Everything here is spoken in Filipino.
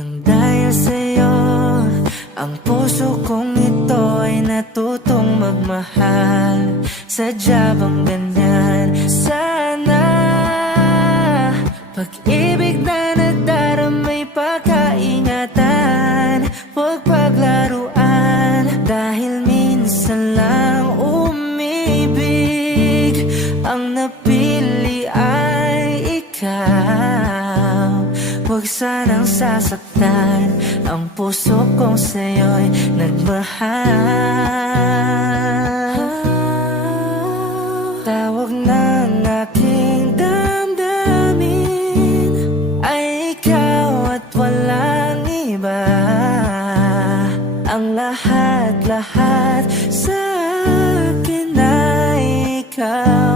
Nang dahil sa'yo, ang puso kong ito ay natutong magmahal. Sadya bang ganyan? Sana pag-ibig na nadaramay pagkaingatan, huwag paglaruan. Dahil minsan lang umibig, ang napili ay ikaw. Huwag sanang sasaktan ang puso kong sa'yo'y nagmahal. Tawag ng aking damdamin ay ikaw at walang iba. Ang lahat-lahat sa akin ay ikaw.